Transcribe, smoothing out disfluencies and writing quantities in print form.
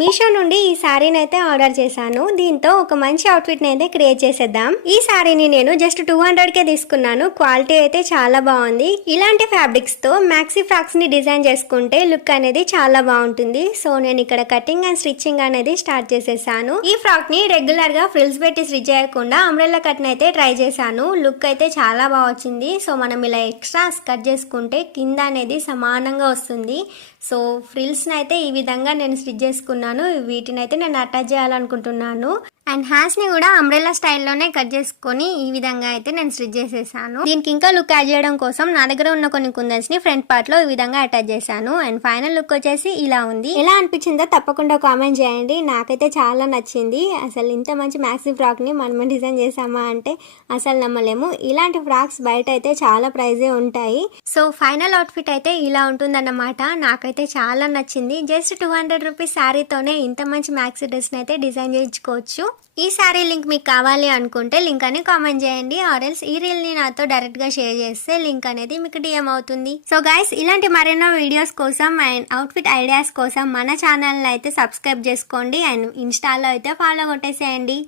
మీషో నుండి ఈ శారీని అయితే ఆర్డర్ చేశాను. దీంతో ఒక మంచి అవుట్ఫిట్ ని అయితే క్రియేట్ చేసేద్దాం. ఈ శారీని నేను జస్ట్ 200 కే తీసుకున్నాను. క్వాలిటీ అయితే చాలా బాగుంది. ఇలాంటి ఫ్యాబ్రిక్స్ తో మ్యాక్సీ ఫ్రాక్స్ ని డిజైన్ చేసుకుంటే లుక్ అనేది చాలా బాగుంటుంది. సో నేను ఇక్కడ కటింగ్ అండ్ స్టిచ్చింగ్ అనేది స్టార్ట్ చేసేసాను. ఈ ఫ్రాక్ ని రెగ్యులర్ గా ఫ్రిల్స్ పెట్టి స్టిచ్ చేయకుండా అంబ్రెల్లా కట్ అయితే ట్రై చేశాను. లుక్ అయితే చాలా బాగా వచ్చింది. సో మనం ఇలా ఎక్స్ట్రా కట్ చేసుకుంటే కింద అనేది సమానంగా వస్తుంది. సో ఫ్రిల్స్ అయితే ఈ విధంగా నేను స్టిచ్ చేసుకున్నాను. వీటిని అయితే నేను అటాచ్ చేయాలనుకుంటున్నాను. అండ్ హ్యాండ్స్ ని కూడా అంబ్రెల్లా స్టైల్లోనే కట్ చేసుకొని ఈ విధంగా అయితే నేను స్టిచ్ చేసేసాను. దీనికి ఇంకా లుక్ యాడ్ చేయడం కోసం నా దగ్గర ఉన్న కొన్ని కుందన్స్ ని ఫ్రంట్ పార్ట్ లో ఈ విధంగా అటాచ్ చేశాను. అండ్ ఫైనల్ లుక్ వచ్చేసి ఇలా ఉంది. ఎలా అనిపించిందో తప్పకుండా కామెంట్ చేయండి. నాకైతే చాలా నచ్చింది. అసలు ఇంత మంచి మ్యాక్సీ ఫ్రాక్ ని మనమే డిజైన్ చేసామా అంటే అసలు నమ్మలేము. ఇలాంటి ఫ్రాక్స్ బయట అయితే చాలా ప్రైజే ఉంటాయి. సో ఫైనల్ అవుట్ఫిట్ అయితే ఇలా ఉంటుందన్నమాట. నాకైతే చాలా నచ్చింది. జస్ట్ 200 రూపీస్ శారీతోనే ఇంత మంచి మ్యాక్సీ డ్రెస్ అయితే డిజైన్ చేయించుకోవచ్చు. ఈ శారీ లింక్ మీకు కావాలి అనుకుంటే లింక్ అని కామెంట్ చేయండి. ఆర్ఎల్స్ ఈ రీల్ ని నాతో డైరెక్ట్ గా షేర్ చేస్తే లింక్ అనేది మీకు డిఎం అవుతుంది. సో గైస్, ఇలాంటి మరెన్నో వీడియోస్ కోసం అండ్ అవుట్ఫిట్ ఐడియాస్ కోసం మన ఛానల్ అయితే సబ్స్క్రైబ్ చేసుకోండి. అండ్ ఇన్స్టాలో అయితే ఫాలో కొట్టేసేయండి.